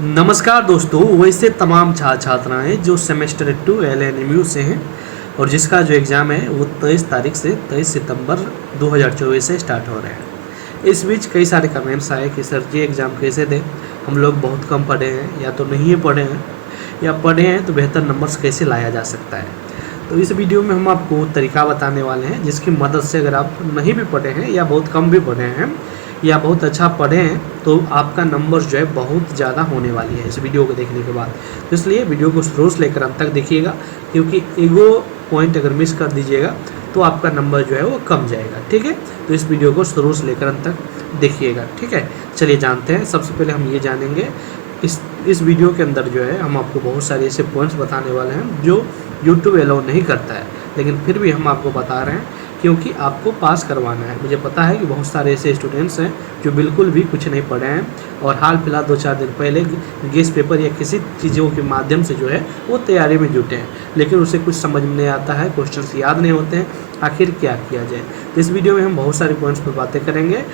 नमस्कार दोस्तों। वैसे तमाम छात्र छात्राएँ जो सेमेस्टर 2 LNMU से हैं और जिसका जो एग्ज़ाम है वो 23 तारीख से 23 सितंबर 2024 से स्टार्ट हो रहे हैं। इस बीच कई सारे कमेंट्स आए कि सर जी एग्ज़ाम कैसे दें, हम लोग बहुत कम पढ़े हैं या तो नहीं पढ़े हैं या पढ़े हैं तो बेहतर नंबर्स कैसे लाया जा सकता है। तो इस वीडियो में हम आपको तरीका बताने वाले हैं जिसकी मदद से अगर आप नहीं भी पढ़े हैं या बहुत कम भी पढ़े हैं या बहुत अच्छा पढ़े हैं तो आपका नंबर जो है बहुत ज़्यादा होने वाली है इस वीडियो को देखने के बाद। तो इसलिए वीडियो को शुरू से लेकर अंत तक देखिएगा, क्योंकि एगो पॉइंट अगर मिस कर दीजिएगा तो आपका नंबर जो है वो कम जाएगा। ठीक है, तो इस वीडियो को शुरू से लेकर अंत तक देखिएगा। ठीक है, चलिए जानते हैं। सबसे पहले हम ये जानेंगे इस वीडियो के अंदर जो है हम आपको बहुत सारे ऐसे पॉइंट्स बताने वाले हैं जो यूट्यूब अलाउ नहीं करता है, लेकिन फिर भी हम आपको बता रहे हैं क्योंकि आपको पास करवाना है। मुझे पता है कि बहुत सारे ऐसे स्टूडेंट्स हैं जो बिल्कुल भी कुछ नहीं पढ़े हैं और हाल फिलहाल 2-4 दिन पहले गेस्ट पेपर या किसी चीज़ों के माध्यम से जो है वो तैयारी में जुटे हैं, लेकिन उसे कुछ समझ में नहीं आता है, क्वेश्चंस याद नहीं होते हैं, आखिर क्या किया जाए। तो इस वीडियो में हम बहुत सारे पॉइंट्स पर बातें करेंगे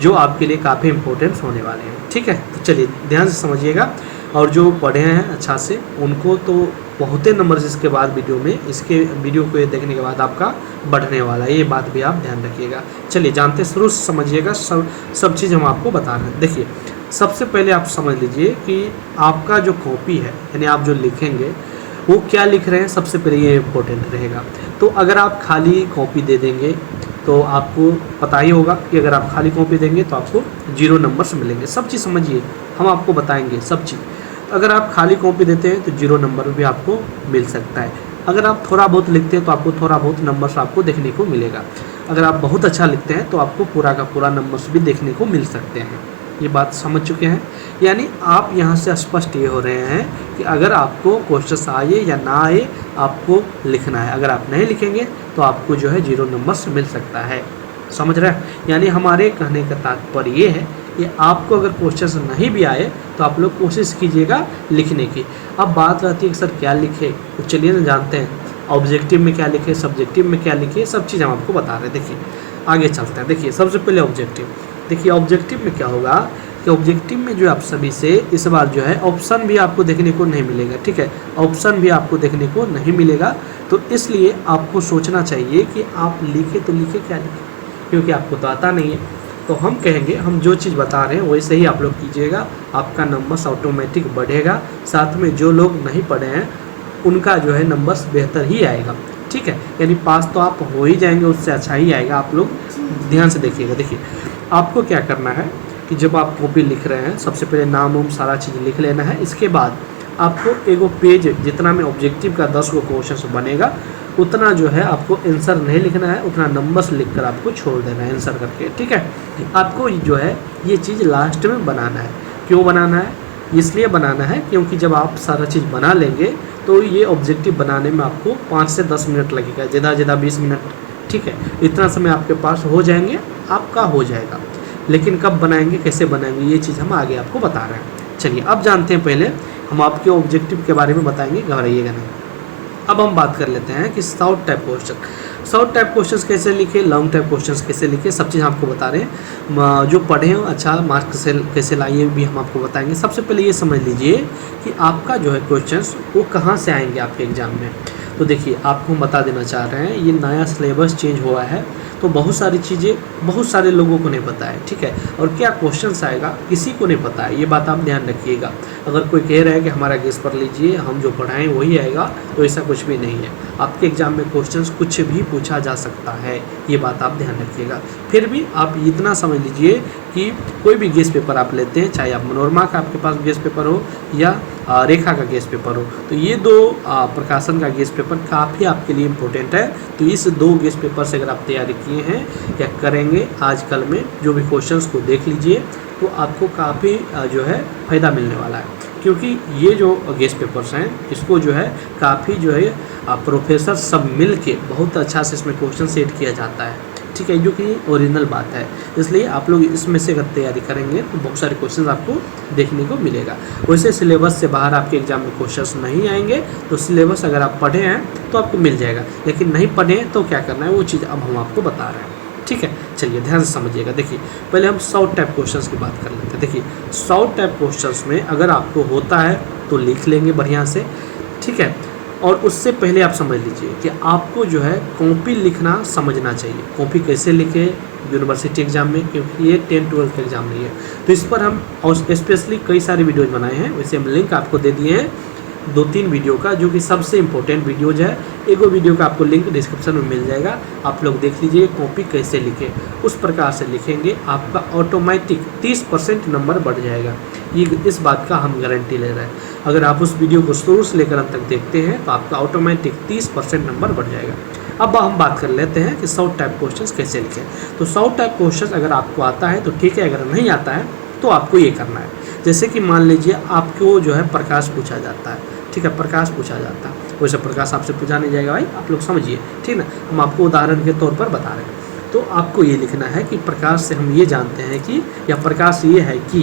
जो आपके लिए काफ़ी इंपॉर्टेंट होने वाले हैं। ठीक है, तो चलिए ध्यान से समझिएगा। और जो पढ़े हैं अच्छा से उनको तो बहुत ही नंबर इसके बाद इसके वीडियो को देखने के बाद आपका बढ़ने वाला है, ये बात भी आप ध्यान रखिएगा। चलिए जानते शुरू से समझिएगा, सब चीज़ हम आपको बता रहे हैं। देखिए, सबसे पहले आप समझ लीजिए कि आपका जो कॉपी है यानी आप जो लिखेंगे वो क्या लिख रहे हैं, सबसे पहले ये इम्पोर्टेंट रहेगा। तो अगर आप खाली कॉपी दे देंगे तो आपको पता ही होगा कि अगर आप खाली कॉपी देंगे तो आपको 0 नंबर्स मिलेंगे। सब चीज़ समझिए, हम आपको बताएंगे सब चीज़। अगर आप खाली कॉपी देते हैं तो 0 नंबर भी आपको मिल सकता है। अगर आप थोड़ा बहुत लिखते हैं तो आपको थोड़ा बहुत नंबर्स आपको देखने को मिलेगा। अगर आप बहुत अच्छा लिखते हैं तो आपको पूरा का पूरा नंबर्स भी देखने को मिल सकते हैं। ये बात समझ चुके हैं, यानी आप यहाँ से स्पष्ट ये हो रहे हैं कि अगर आपको क्वेश्चन आए या ना आए आपको लिखना है। अगर आप नहीं लिखेंगे तो आपको जो है 0 नंबर्स मिल सकता है। समझ रहे हैं? यानी हमारे कहने का तात्पर्य ये है कि आपको अगर क्वेश्चन नहीं भी आए तो आप लोग कोशिश कीजिएगा लिखने की। अब बात रहती है कि सर क्या लिखे, तो चलिए ना जानते हैं ऑब्जेक्टिव में क्या लिखे, सब्जेक्टिव में क्या लिखे, सब चीज़ हम आपको बता रहे हैं। देखिए आगे चलते हैं। देखिए सबसे पहले ऑब्जेक्टिव। देखिए ऑब्जेक्टिव में क्या होगा कि ऑब्जेक्टिव में जो आप सभी से इस बार जो है ऑप्शन भी आपको देखने को नहीं मिलेगा। ठीक है, ऑप्शन भी आपको देखने को नहीं मिलेगा, तो इसलिए आपको सोचना चाहिए कि आप लिखे तो लिखे क्या लिखे, क्योंकि आपको तो आता नहीं है। तो हम कहेंगे, हम जो चीज़ बता रहे हैं वैसे ही आप लोग कीजिएगा, आपका नंबर्स ऑटोमेटिक बढ़ेगा। साथ में जो लोग नहीं पढ़े हैं उनका जो है नंबर्स बेहतर ही आएगा। ठीक है, यानी पास तो आप हो ही जाएंगे, उससे अच्छा ही आएगा। आप लोग ध्यान से देखिएगा। देखिए आपको क्या करना है कि जब आप कॉपी लिख रहे हैं सबसे पहले नाम वाम सारा चीज़ लिख लेना है। इसके बाद आपको एगो पेज जितना में ऑब्जेक्टिव का 10 गो क्वेश्चन बनेगा उतना जो है आपको आंसर नहीं लिखना है, उतना नंबर्स लिखकर आपको छोड़ देना है आंसर करके। ठीक है, आपको जो है ये चीज़ लास्ट में बनाना है। क्यों बनाना है? इसलिए बनाना है क्योंकि जब आप सारा चीज़ बना लेंगे तो ये ऑब्जेक्टिव बनाने में आपको 5 से 10 मिनट लगेगा, ज़्यादा 20 मिनट। ठीक है, इतना समय आपके पास हो जाएंगे, आपका हो जाएगा। लेकिन कब बनाएंगे, कैसे बनाएंगे, ये चीज़ हम आगे आपको बता रहे हैं। चलिए अब जानते हैं, पहले हम आपके ऑब्जेक्टिव के बारे में बताएंगे, घबराइएगा नहीं। अब हम बात कर लेते हैं कि शॉर्ट टाइप क्वेश्चन कैसे लिखे, लॉन्ग टाइप क्वेश्चन कैसे लिखे, सब चीज़ आपको बता रहे हैं। जो पढ़े हैं अच्छा मार्क्स कैसे लाइए भी हम आपको बताएंगे। सबसे पहले ये समझ लीजिए कि आपका जो है क्वेश्चंस वो कहाँ से आएंगे आपके एग्ज़ाम में। तो देखिए आपको हम बता देना चाह रहे हैं, ये नया सिलेबस चेंज हुआ है तो बहुत सारी चीज़ें बहुत सारे लोगों को नहीं पता है। ठीक है, और क्या क्वेश्चंस आएगा किसी को नहीं पता है, ये बात आप ध्यान रखिएगा। अगर कोई कह रहा है कि हमारा गेस पर लीजिए, हम जो पढ़ाएं वही आएगा, तो ऐसा कुछ भी नहीं है। आपके एग्ज़ाम में क्वेश्चंस कुछ भी पूछा जा सकता है, ये बात आप ध्यान रखिएगा। फिर भी आप इतना समझ लीजिए कि कोई भी गेस पेपर आप लेते हैं, चाहे आप मनोरमा का आपके पास गेस पेपर हो या रेखा का गेस पेपर हो, तो ये 2 प्रकाशन का गेस पेपर काफ़ी आपके लिए इम्पोर्टेंट है। तो इस 2 गेस पेपर से अगर आप तैयारी किए हैं या करेंगे आजकल में जो भी क्वेश्चंस को देख लीजिए तो आपको काफ़ी जो है फ़ायदा मिलने वाला है। क्योंकि ये जो गेस्ट पेपर्स हैं इसको जो है काफ़ी जो है प्रोफेसर सब मिल के बहुत अच्छा से इसमें क्वेश्चन सेट किया जाता है। ठीक है, जो कि ओरिजिनल बात है। इसलिए आप लोग इसमें से अगर तैयारी करेंगे तो बहुत सारे क्वेश्चंस आपको देखने को मिलेगा। वैसे सिलेबस से बाहर आपके एग्जाम में क्वेश्चंस नहीं आएंगे, तो सिलेबस अगर आप पढ़े हैं तो आपको मिल जाएगा, लेकिन नहीं पढ़े हैं तो क्या करना है वो चीज़ अब हम आपको बता रहे हैं। ठीक है, चलिए ध्यान से समझिएगा। देखिए पहले हम शॉर्ट टाइप क्वेश्चंस की बात कर लेते हैं। देखिए शॉर्ट टाइप क्वेश्चंस में अगर आपको होता है तो लिख लेंगे बढ़िया से, ठीक है। और उससे पहले आप समझ लीजिए कि आपको जो है कॉपी लिखना समझना चाहिए। कॉपी कैसे लिखे यूनिवर्सिटी एग्जाम में, क्योंकि ये 10-12 का एग्जाम नहीं है। तो इस पर हम और स्पेशली कई सारे वीडियोज बनाए हैं, वैसे हम लिंक आपको दे दिए हैं 2-3 वीडियो का, जो कि सबसे इंपॉर्टेंट वीडियोज है। एक वीडियो का आपको लिंक डिस्क्रिप्शन में मिल जाएगा, आप लोग देख लीजिए कॉपी कैसे लिखें। उस प्रकार से लिखेंगे आपका ऑटोमेटिक 30% नंबर बढ़ जाएगा। ये इस बात का हम गारंटी ले रहे हैं। अगर आप उस वीडियो को शुरू से लेकर अंत तक देखते हैं तो आपका ऑटोमेटिक 30% नंबर बढ़ जाएगा। अब हम बात कर लेते हैं कि शॉर्ट टाइप क्वेश्चंस कैसे लिखें। तो शॉर्ट टाइप क्वेश्चंस अगर आपको आता है तो ठीक है, अगर नहीं आता है तो आपको ये करना है। जैसे कि मान लीजिए आपको जो है प्रकाश पूछा जाता है, ठीक है, प्रकाश पूछा जाता है, वैसे प्रकाश आपसे पूछा नहीं जाएगा भाई, आप लोग समझिए, ठीक ना। हम आपको उदाहरण के तौर पर बता रहे हैं। तो आपको ये लिखना है कि प्रकाश से हम ये जानते हैं कि, या प्रकाश ये है कि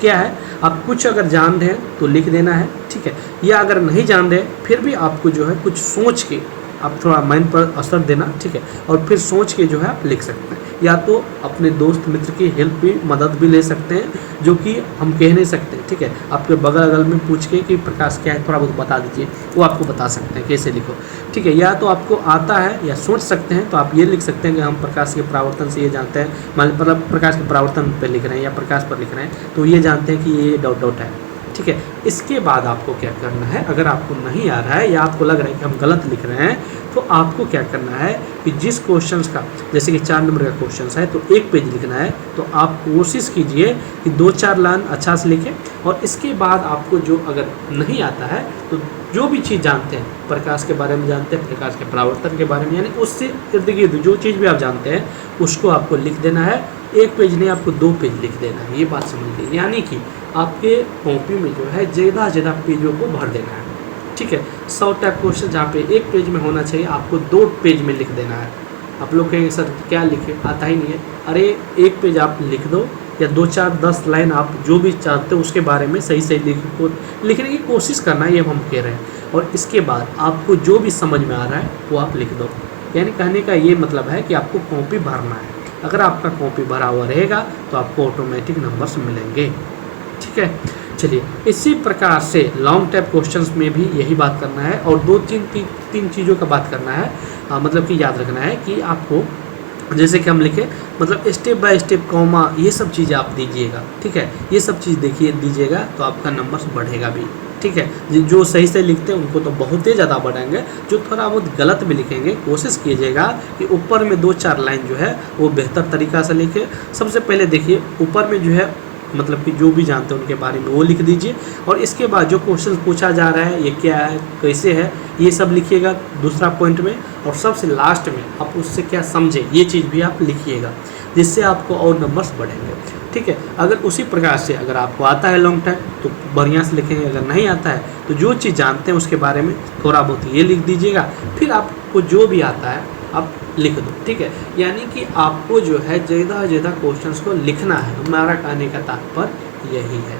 क्या है। आप कुछ अगर जान रहे हैं तो लिख देना है, ठीक है। या अगर नहीं जान रहे फिर भी आपको जो है कुछ सोच के आप थोड़ा माइंड पर असर देना, ठीक है, और फिर सोच के जो है आप लिख सकते हैं। या तो अपने दोस्त मित्र की हेल्प भी, मदद भी ले सकते हैं, जो कि हम कह नहीं सकते, ठीक है। आपके बगल अगल में पूछ के कि प्रकाश क्या है थोड़ा बहुत बता दीजिए, वो आपको बता सकते हैं कैसे लिखो, ठीक है। या तो आपको आता है या सोच सकते हैं तो आप ये लिख सकते हैं कि हम प्रकाश के परावर्तन से ये जानते हैं, मतलब प्रकाश के परावर्तन पर लिख रहे हैं या प्रकाश पर लिख रहे हैं तो ये जानते हैं कि ये डॉट डॉट है, ठीक है। इसके बाद आपको क्या करना है, अगर आपको नहीं आ रहा है या आपको लग रहा है कि हम गलत लिख रहे हैं तो आपको क्या करना है कि जिस क्वेश्चंस का, जैसे कि 4 नंबर का क्वेश्चन है तो 1 पेज लिखना है, तो आप कोशिश कीजिए कि 2-4 लाइन अच्छा से लिखें। और इसके बाद आपको जो अगर नहीं आता है तो जो भी चीज़ जानते हैं, प्रकाश के बारे में जानते हैं, प्रकाश के परावर्तन के बारे में, यानी उससे इर्द गिर्द जो चीज़ भी आप जानते हैं उसको आपको लिख देना है। 1 पेज नहीं, आपको 2 पेज लिख देना है, ये बात समझ लीजिए। यानी कि आपके कॉपी में जो है ज़्यादा पेजों को भर देना है, ठीक है। शॉर्ट टाइप क्वेश्चन जहाँ पे 1 पेज में होना चाहिए आपको 2 पेज में लिख देना है। आप लोग कहेंगे सर क्या लिखे, आता ही नहीं है। अरे 1 पेज आप लिख दो, या 2-4-10 लाइन आप जो भी चाहते हो उसके बारे में सही लिखने की कोशिश करना, ये हम कह रहे हैं। और इसके बाद आपको जो भी समझ में आ रहा है वो आप लिख दो। यानी कहने का ये मतलब है कि आपको कॉपी भरना है। अगर आपका कॉपी भरा हुआ रहेगा तो आपको ऑटोमेटिक नंबर्स मिलेंगे, ठीक है। चलिए इसी प्रकार से लॉन्ग टाइप क्वेश्चंस में भी यही बात करना है। और 2-3 चीज़ों का बात करना है, मतलब कि याद रखना है कि आपको, जैसे कि हम लिखे, मतलब स्टेप बाय स्टेप कॉमा ये सब चीज़ें आप दीजिएगा, ठीक है। ये सब चीज़ देखिए दीजिएगा तो आपका नंबर बढ़ेगा भी, ठीक है। जो सही से लिखते हैं उनको तो बहुत ही ज़्यादा बढ़ाएंगे, जो थोड़ा बहुत गलत भी लिखेंगे कोशिश कीजिएगा कि ऊपर में 2-4 लाइन जो है वो बेहतर तरीक़ा से लिखे। सबसे पहले देखिए ऊपर में जो है मतलब कि जो भी जानते हैं उनके बारे में वो लिख दीजिए। और इसके बाद जो क्वेश्चन पूछा जा रहा है, ये क्या है, कैसे है, ये सब लिखिएगा दूसरा पॉइंट में। और सबसे लास्ट में आप उससे क्या समझे ये चीज़ भी आप लिखिएगा, जिससे आपको और नंबर्स बढ़ेंगे, ठीक है। अगर उसी प्रकार से अगर आपको आता है लॉन्ग टाइम तो बढ़िया से लिखेंगे, अगर नहीं आता है तो जो चीज़ जानते हैं उसके बारे में थोड़ा बहुत ये लिख दीजिएगा। फिर आपको जो भी आता है आप लिख दो, ठीक है। यानी कि आपको जो है ज़्यादा क्वेश्चंस को लिखना है। हमारा कहने का तात्पर्य यही है,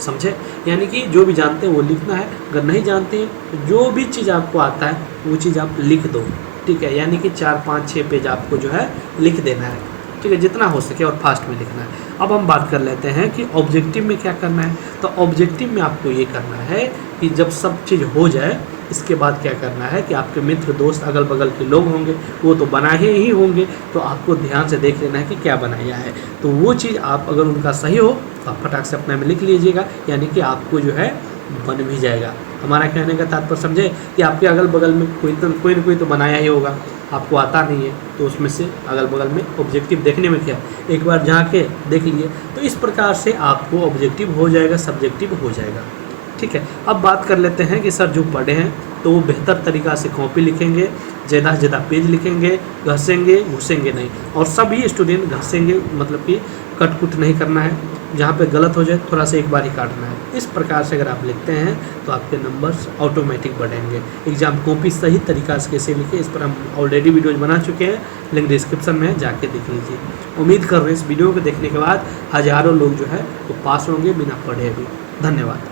समझे। यानी कि जो भी जानते हैं वो लिखना है, अगर नहीं जानते हैं तो जो भी चीज़ आपको आता है वो चीज़ आप लिख दो, ठीक है। यानी कि 4-5-6 पेज आपको जो है लिख देना है, ठीक है, जितना हो सके और फास्ट में लिखना है। अब हम बात कर लेते हैं कि ऑब्जेक्टिव में क्या करना है। तो ऑब्जेक्टिव में आपको ये करना है कि जब सब चीज़ हो जाए इसके बाद क्या करना है कि आपके मित्र दोस्त अगल बगल के लोग होंगे वो तो बनाए ही होंगे, तो आपको ध्यान से देख लेना है कि क्या बनाया है। तो वो चीज़ आप अगर उनका सही हो तो आप फटाक से अपने में लिख लीजिएगा, यानी कि आपको जो है बन भी जाएगा। हमारा कहने का तात्पर्य समझे कि आपके अगल बगल में कोई ना कोई तो बनाया ही होगा, आपको आता नहीं है तो उसमें से अगल बगल में ऑब्जेक्टिव देखने में क्या, एक बार जाके देख लिए तो इस प्रकार से आपको ऑब्जेक्टिव हो जाएगा, सब्जेक्टिव हो जाएगा, ठीक है। अब बात कर लेते हैं कि सर जो पढ़े हैं तो वो बेहतर तरीक़ा से कॉपी लिखेंगे, ज़्यादा से ज़्यादा पेज लिखेंगे, घसेंगे घुसेंगे नहीं। और सभी स्टूडेंट घसेंगे, मतलब कि कट कुट नहीं करना है, जहाँ पे गलत हो जाए थोड़ा सा एक बार ही काटना है। इस प्रकार से अगर आप लिखते हैं तो आपके नंबर्स ऑटोमेटिक बढ़ेंगे। एग्ज़ाम कॉपी सही तरीक़ा से कैसे लिखे इस पर हम ऑलरेडी वीडियोज बना चुके हैं, लिंक डिस्क्रिप्शन में जाके देख लीजिए। उम्मीद कर रहे हैं इस वीडियो को देखने के बाद हज़ारों लोग जो है वो पास होंगे बिना पढ़े भी। धन्यवाद।